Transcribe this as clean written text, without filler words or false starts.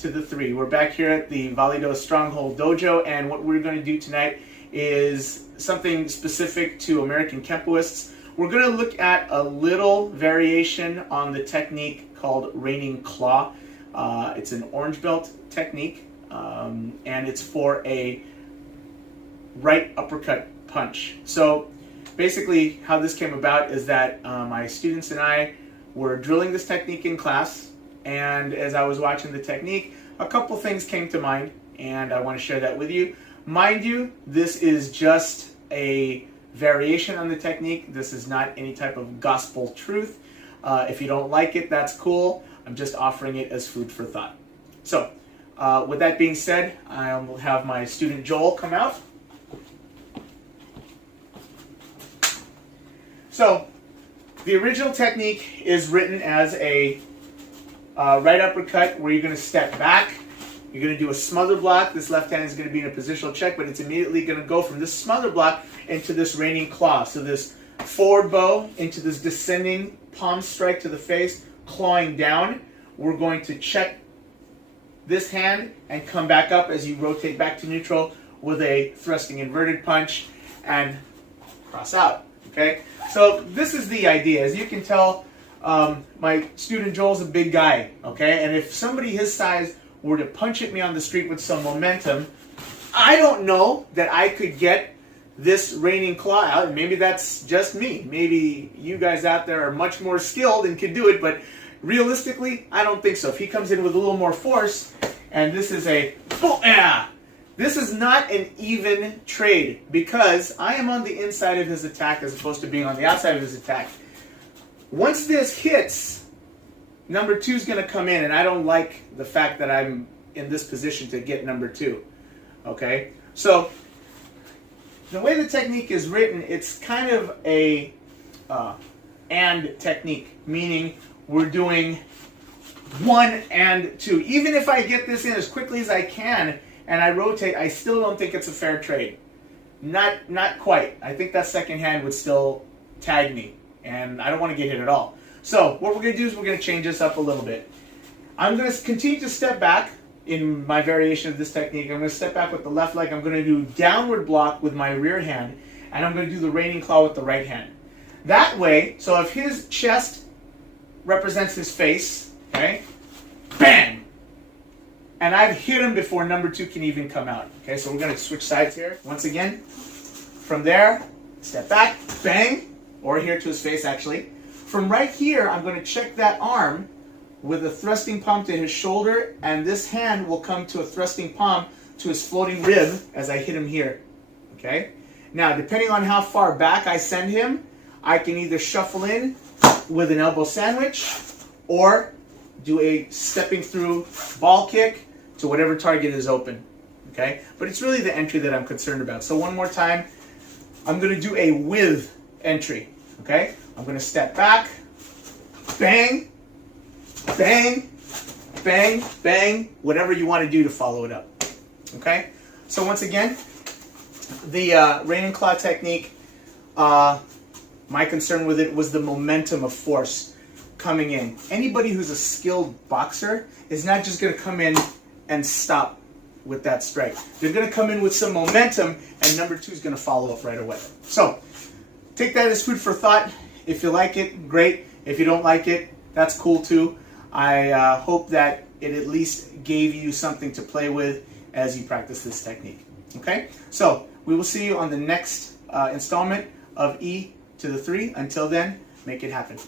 to the 3. We're back here at the Valido Stronghold Dojo, and what we're going to do tonight is something specific to American Kempoists. We're going to look at a little variation on the technique called Raining Claw. It's an orange belt technique, and it's for a right uppercut punch. So basically how this came about is that my students and I were drilling this technique in class, and as I was watching the technique, a couple things came to mind, and I want to share that with you. Mind you, this is just a variation on the technique. This is not any type of gospel truth. If you don't like it, that's cool. I'm just offering it as food for thought. So, with that being said, I will have my student Joel come out. So, the original technique is written as a right uppercut where you're going to step back. You're going to do a smother block. This left hand is going to be in a positional check, but it's immediately going to go from this smother block into this raining claw. So this forward bow into this descending palm strike to the face, clawing down. We're going to check this hand and come back up as you rotate back to neutral with a thrusting inverted punch and cross out. Okay, so this is the idea. As you can tell, my student Joel's a big guy, okay? And if somebody his size were to punch at me on the street with some momentum, I don't know that I could get this raining claw out. And maybe that's just me. Maybe you guys out there are much more skilled and can do it, but realistically, I don't think so. If he comes in with a little more force, and this is a boom, this is not an even trade because I am on the inside of his attack as opposed to being on the outside of his attack. Once this hits, number 2 is going to come in, and I don't like the fact that I'm in this position to get number 2. Okay? So, the way the technique is written, it's kind of a and technique, meaning we're doing 1 and 2. Even if I get this in as quickly as I can and I rotate, I still don't think it's a fair trade. Not quite. I think that second hand would still tag me, and I don't want to get hit at all. So what we're going to do is we're going to change this up a little bit. I'm going to continue to step back in my variation of this technique. I'm going to step back with the left leg. I'm going to do downward block with my rear hand, and I'm going to do the raining claw with the right hand. That way, so if his chest represents his face, okay, bang! And I've hit him before number 2 can even come out. Okay, so we're going to switch sides here. Once again, from there, step back, bang, or here to his face actually. From right here, I'm going to check that arm with a thrusting palm to his shoulder, and this hand will come to a thrusting palm to his floating rib as I hit him here. Okay? Now, depending on how far back I send him, I can either shuffle in with an elbow sandwich or do a stepping through ball kick to whatever target is open. Okay? But it's really the entry that I'm concerned about. So one more time, I'm going to do a with entry. Okay? I'm going to step back, bang, bang, bang, bang, whatever you want to do to follow it up. Okay? So once again, the raining claw technique, my concern with it was the momentum of force coming in. Anybody who's a skilled boxer is not just going to come in and stop with that strike. They're going to come in with some momentum, and number 2 is going to follow up right away. So take that as food for thought. If you like it, great. If you don't like it, that's cool too. I hope that it at least gave you something to play with as you practice this technique. Okay? So we will see you on the next installment of E to the 3. Until then, make it happen.